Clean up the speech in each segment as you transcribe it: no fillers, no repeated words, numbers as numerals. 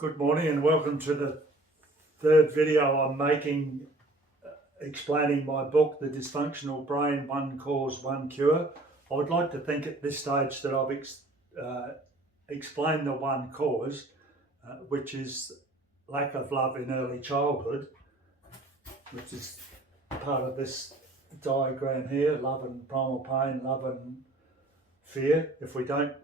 Good morning and welcome to the third video I'm making explaining my book, The Dysfunctional Brain, One Cause, One Cure. I would like to think at this stage that I've explained the one cause, which is lack of love in early childhood, which is part of this diagram here, love and primal pain, love and fear. If we don't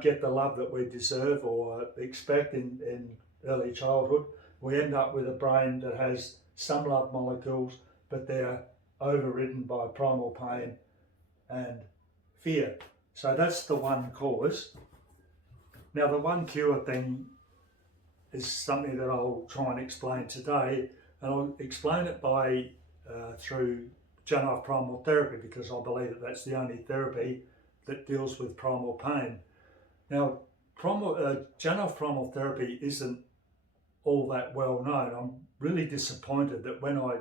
get the love that we deserve or expect in early childhood, we end up with a brain that has some love molecules, but they're overridden by primal pain and fear. So that's the one cause. Now the one cure thing is something that I'll try and explain today, and I'll explain it by through Janov Primal Therapy, because I believe that that's the only therapy that deals with primal pain. Now, Janov Primal Therapy isn't all that well known. I'm really disappointed that when I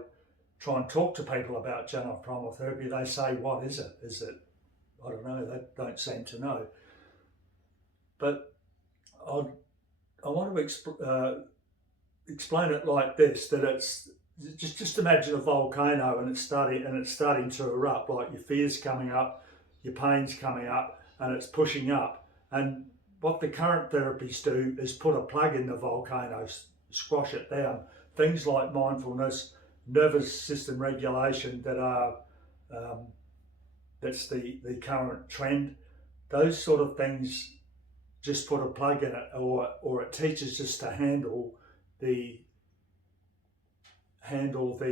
try and talk to people about Janov Primal Therapy, they say, what is it? Is it, I don't know, they don't seem to know. But I want to explain it like this, that it's, just imagine a volcano and it's starting to erupt, like your fear's coming up, your pain's coming up, and it's pushing up. And what the current therapies do is put a plug in the volcano, squash it down. Things like mindfulness, nervous system regulation that are that's the current trend. Those sort of things just put a plug in it, or it teaches us to handle the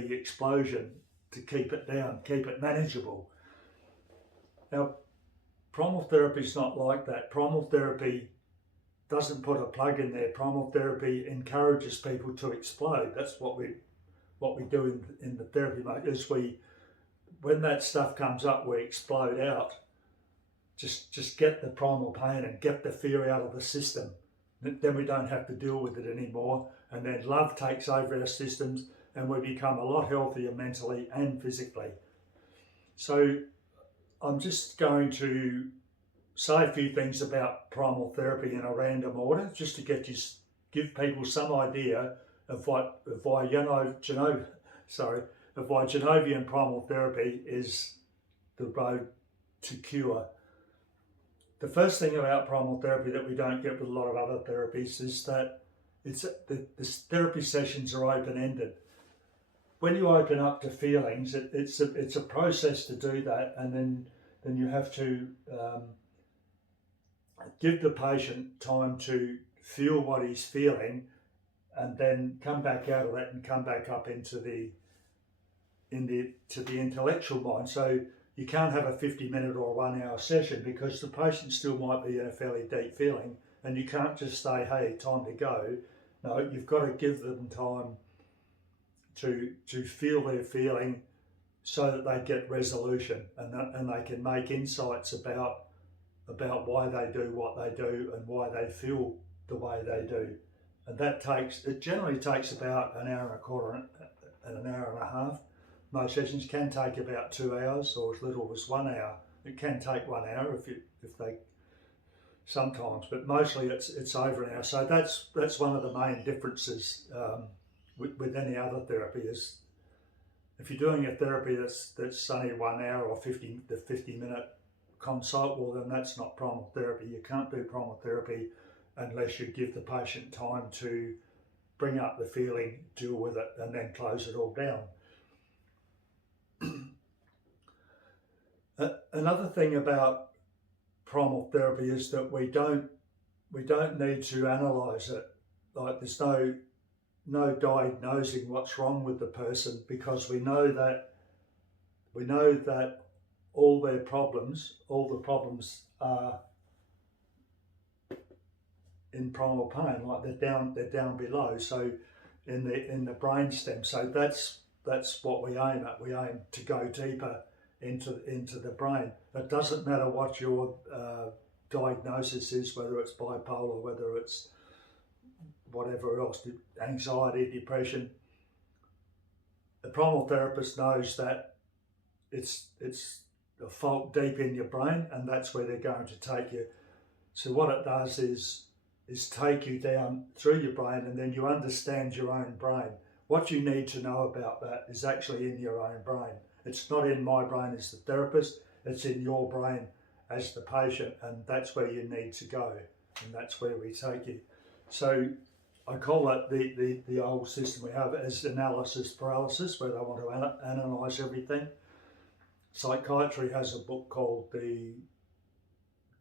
explosion, to keep it down, keep it manageable. Now, primal therapy is not like that. Primal therapy doesn't put a plug in there. Primal therapy encourages people to explode. That's what we do in the therapy mode, is when that stuff comes up, we explode out. Just get the primal pain and get the fear out of the system. Then we don't have to deal with it anymore. And then love takes over our systems and we become a lot healthier mentally and physically. So I'm just going to say a few things about primal therapy in a random order, just to give people some idea of why Janovian primal therapy is the road to cure. The first thing about primal therapy that we don't get with a lot of other therapies is that the therapy sessions are open-ended. When you open up to feelings, it's a process to do that, and then you have to give the patient time to feel what he's feeling, and then come back out of that and come back up into the intellectual mind. So you can't have a 50-minute or 1 hour session, because the patient still might be in a fairly deep feeling, and you can't just say, hey, time to go. No, you've got to give them time to feel their feeling, so that they get resolution and they can make insights about why they do what they do and why they feel the way they do. And it generally takes about an hour and a quarter and an hour and a half. Most sessions can take about 2 hours, or as little as 1 hour. It can take 1 hour if they sometimes, but mostly it's over an hour. So that's one of the main differences with any other therapy. Is if you're doing a therapy that's only 1 hour or 50-minute consult, well then that's not primal therapy. You can't do primal therapy unless you give the patient time to bring up the feeling, deal with it, and then close it all down. Another thing about primal therapy is that we don't need to analyse it. Like, there's no diagnosing what's wrong with the person, because we know that all the problems are in primal pain, like they're down below, so in the brain stem. So that's what we aim at. We aim to go deeper into the brain. It doesn't matter what your diagnosis is, whether it's bipolar, whether it's whatever else, anxiety, depression. The primal therapist knows that it's a fault deep in your brain, and that's where they're going to take you. So what it does is is take you down through your brain, and then you understand your own brain. What you need to know about that is actually in your own brain. It's not in my brain as the therapist, it's in your brain as the patient, and that's where you need to go, and that's where we take you. So I call that the old system we have as analysis paralysis, where they want to analyse everything. Psychiatry has a book called the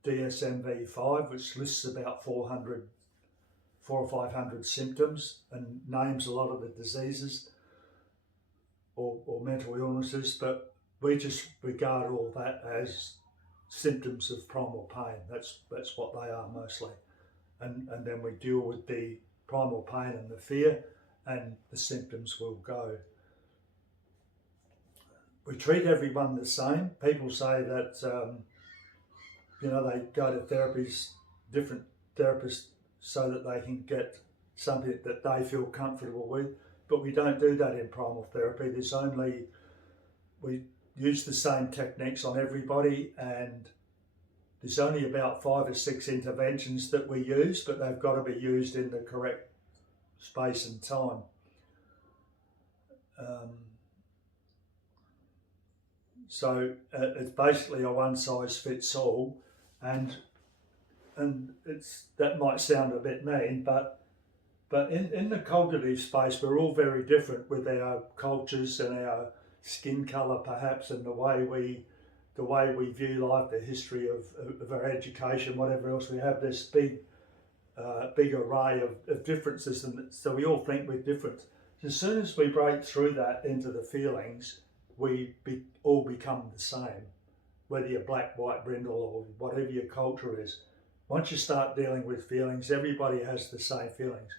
DSM-5, which lists about 400 or 500 symptoms and names a lot of the diseases or mental illnesses, but we just regard all that as symptoms of primal pain. That's what they are mostly. And then we deal with the primal pain and the fear, and the symptoms will go. We treat everyone the same. People say that they go to different therapists, so that they can get something that they feel comfortable with. But we don't do that in primal therapy. We use the same techniques on everybody, and there's only about 5 or 6 interventions that we use, but they've got to be used in the correct space and time. So it's basically a one-size-fits-all, and that might sound a bit mean, but in the cognitive space, we're all very different with our cultures and our skin colour, perhaps, and the way we view life, the history of our education, whatever else. We have this big array of differences, and so we all think we're different. As soon as we break through that into the feelings, we all become the same, whether you're black, white, brindle, or whatever your culture is. Once you start dealing with feelings, everybody has the same feelings.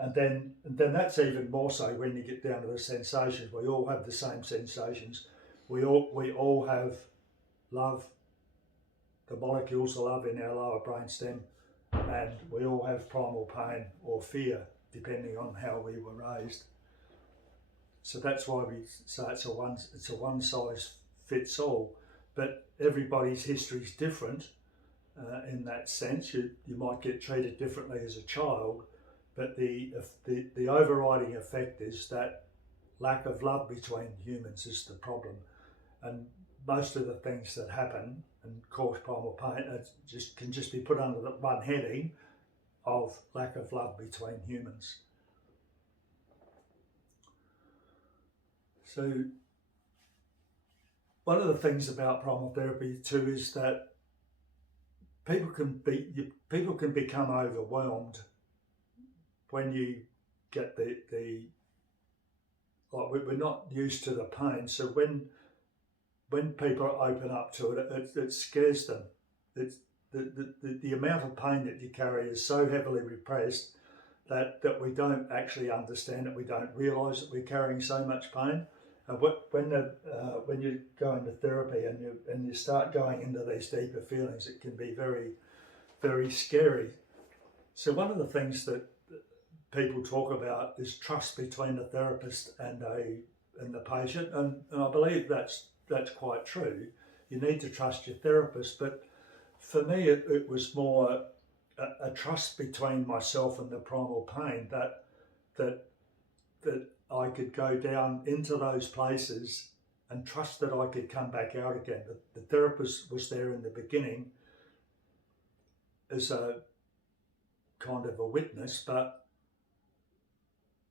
And then that's even more so when you get down to the sensations. We all have the same sensations. We all have love, the molecules of love in our lower brainstem, and we all have primal pain or fear, depending on how we were raised. So that's why we say it's a one size fits all. But everybody's history is different in that sense. You might get treated differently as a child, but the overriding effect is that lack of love between humans is the problem. And most of the things that happen and cause primal pain can just be put under the one heading of lack of love between humans. So one of the things about primal therapy too is that people can become overwhelmed when you get we're not used to the pain. So when people open up to it scares them. It's the amount of pain that you carry is so heavily repressed that we don't actually understand it. We don't realise that we're carrying so much pain. When you go into therapy and you start going into these deeper feelings, it can be very, very scary. So one of the things that people talk about is trust between the therapist and the patient, and I believe that's quite true. You need to trust your therapist, but for me it was more a trust between myself and the primal pain, that I could go down into those places and trust that I could come back out again. The therapist was there in the beginning as a kind of a witness,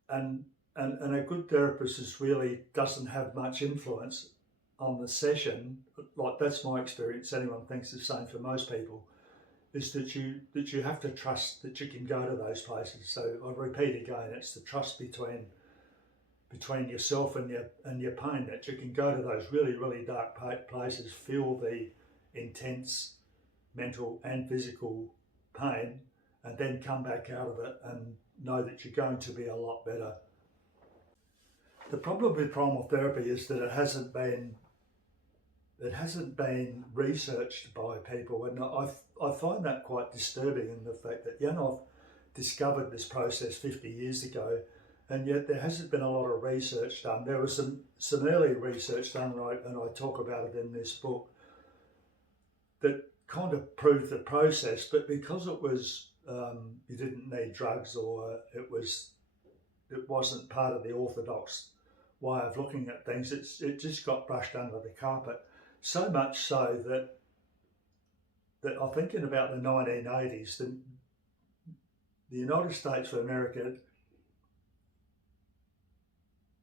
and a good therapist doesn't have much influence on the session. Like, that's my experience. Anyone thinks the same for most people, is that you have to trust that you can go to those places. So I repeat again, it's the trust between yourself and your pain, that you can go to those really, really dark places, feel the intense mental and physical pain, and then come back out of it and know that you're going to be a lot better. The problem with primal therapy is that it hasn't been researched by people, and I find that quite disturbing, in the fact that Janov discovered this process 50 years ago, and yet there hasn't been a lot of research done. There was some early research done, right, and I talk about it in this book, that kind of proved the process, but because it was you didn't need drugs, or it wasn't part of the orthodox way of looking at things. It just got brushed under the carpet, so much so that I think in about the 1980s, the United States of America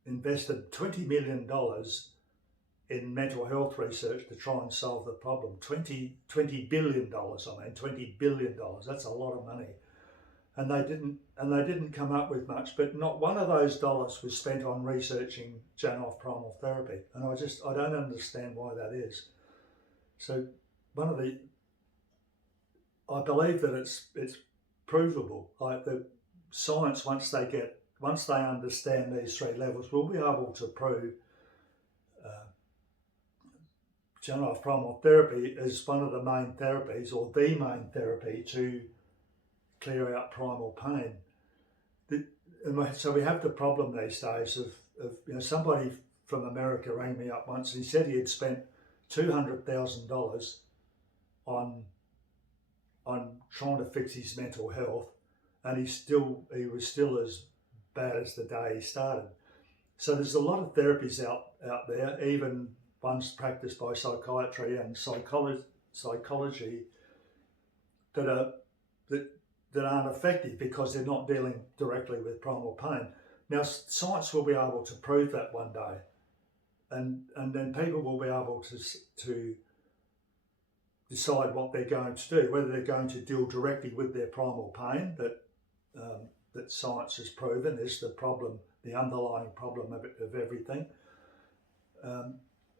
invested $20 million in mental health research to try and solve the problem. $20 billion, $20 billion. That's a lot of money. And they didn't come up with much, but not one of those dollars was spent on researching Janov Primal Therapy. And I don't understand why that is. So I believe that it's provable. Like the science, once they understand these three levels, will be able to prove Janov Primal Therapy is one of the main therapies, or the main therapy, to clear out primal pain. So we have the problem these days of somebody from America rang me up once and he said he had spent $200,000 on trying to fix his mental health, and he was still as bad as the day he started. So there's a lot of therapies out there, even ones practiced by psychiatry and psychology that aren't effective because they're not dealing directly with primal pain. Now, science will be able to prove that one day, and then people will be able to decide what they're going to do, whether they're going to deal directly with their primal pain that science has proven is the problem, the underlying problem of everything,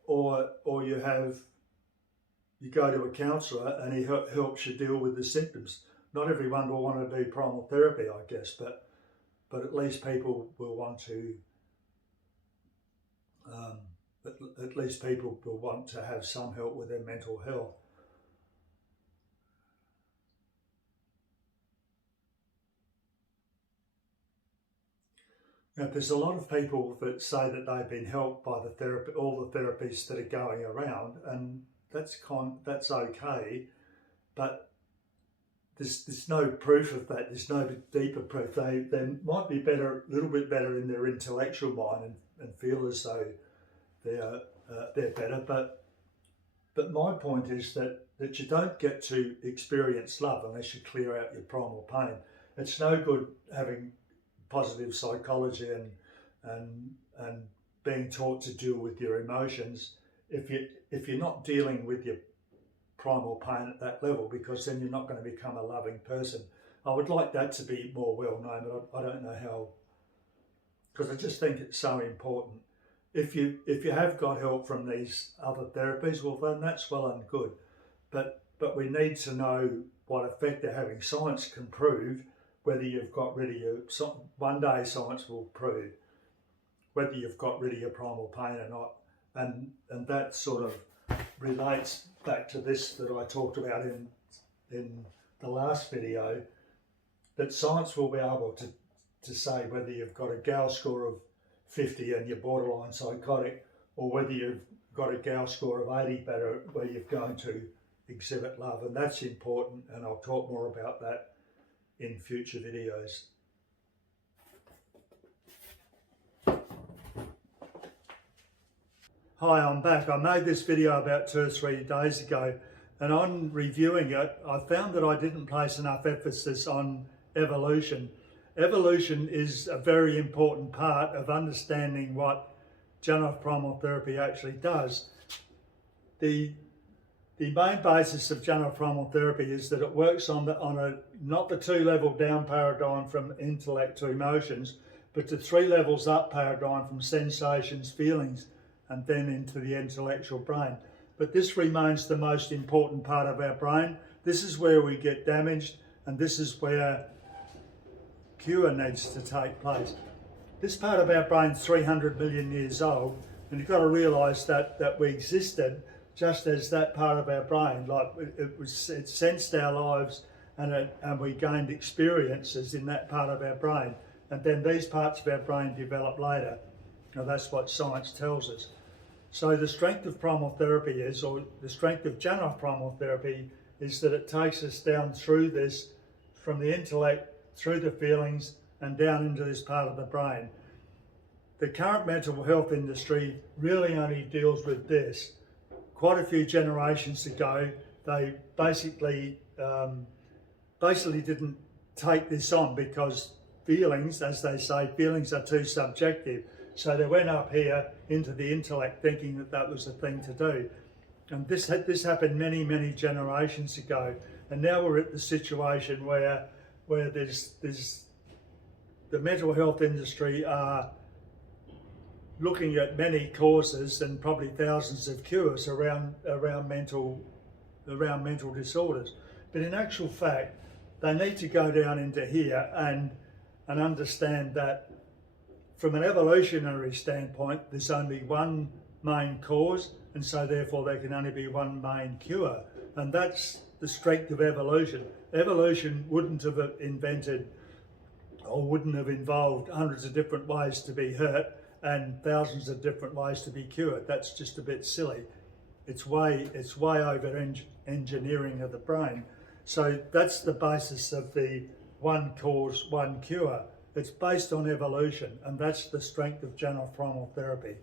or you go to a counsellor and he helps you deal with the symptoms. Not everyone will want to do primal therapy, I guess, but at least people will want to. At least people will want to have some help with their mental health. Now, there's a lot of people that say that they've been helped by all the therapies that are going around, and that's okay, but there's no proof of that. There's no deeper proof. They might be a little bit better in their intellectual mind and feel as though they're better, but my point is that you don't get to experience love unless you clear out your primal pain. It's no good having positive psychology and being taught to deal with your emotions if you're not dealing with your primal pain at that level, because then you're not going to become a loving person. I would like that to be more well known, but I don't know how, because I just think it's so important. If you have got help from these other therapies, well then that's well and good, but we need to know what effect they're having. Science can prove whether you've got rid of your, one day science will prove whether you've got rid of your primal pain or not, and that sort of relates back to this that I talked about in the last video, that science will be able to say whether you've got a Gauss score of 50 and you're borderline psychotic, or whether you've got a Gauss score of 80 better, where you're going to exhibit love. And that's important, and I'll talk more about that in future videos. Hi, I'm back. I made this video about 2 or 3 days ago, and on reviewing it, I found that I didn't place enough emphasis on evolution. Evolution is a very important part of understanding what Janov Primal Therapy actually does. The main basis of Janov Primal Therapy is that it works on not the 2-level down paradigm from intellect to emotions, but the 3 levels up paradigm from sensations, feelings, and then into the intellectual brain. But this remains the most important part of our brain. This is where we get damaged, and this is where cure needs to take place. This part of our brain's 300 million years old, and you've got to realise that we existed just as that part of our brain, like it sensed our lives, and we gained experiences in that part of our brain, and then these parts of our brain develop later. Now that's what science tells us. So the strength of primal therapy or the strength of Janov Primal Therapy is that it takes us down through this from the intellect through the feelings and down into this part of the brain. The current mental health industry really only deals with this. Quite a few generations ago, they basically didn't take this on because feelings, as they say, feelings are too subjective. So they went up here into the intellect thinking that that was the thing to do. And this happened many, many generations ago. And now we're at the situation where there's the mental health industry are looking at many causes and probably thousands of cures around mental disorders. But in actual fact, they need to go down into here and understand that from an evolutionary standpoint, there's only one main cause, and so therefore there can only be one main cure. And that's the strength of evolution. Evolution wouldn't have invented or wouldn't have involved hundreds of different ways to be hurt and thousands of different ways to be cured. That's just a bit silly. It's way over engineering of the brain. So that's the basis of the one cause, one cure. It's based on evolution, and that's the strength of Janov Primal Therapy.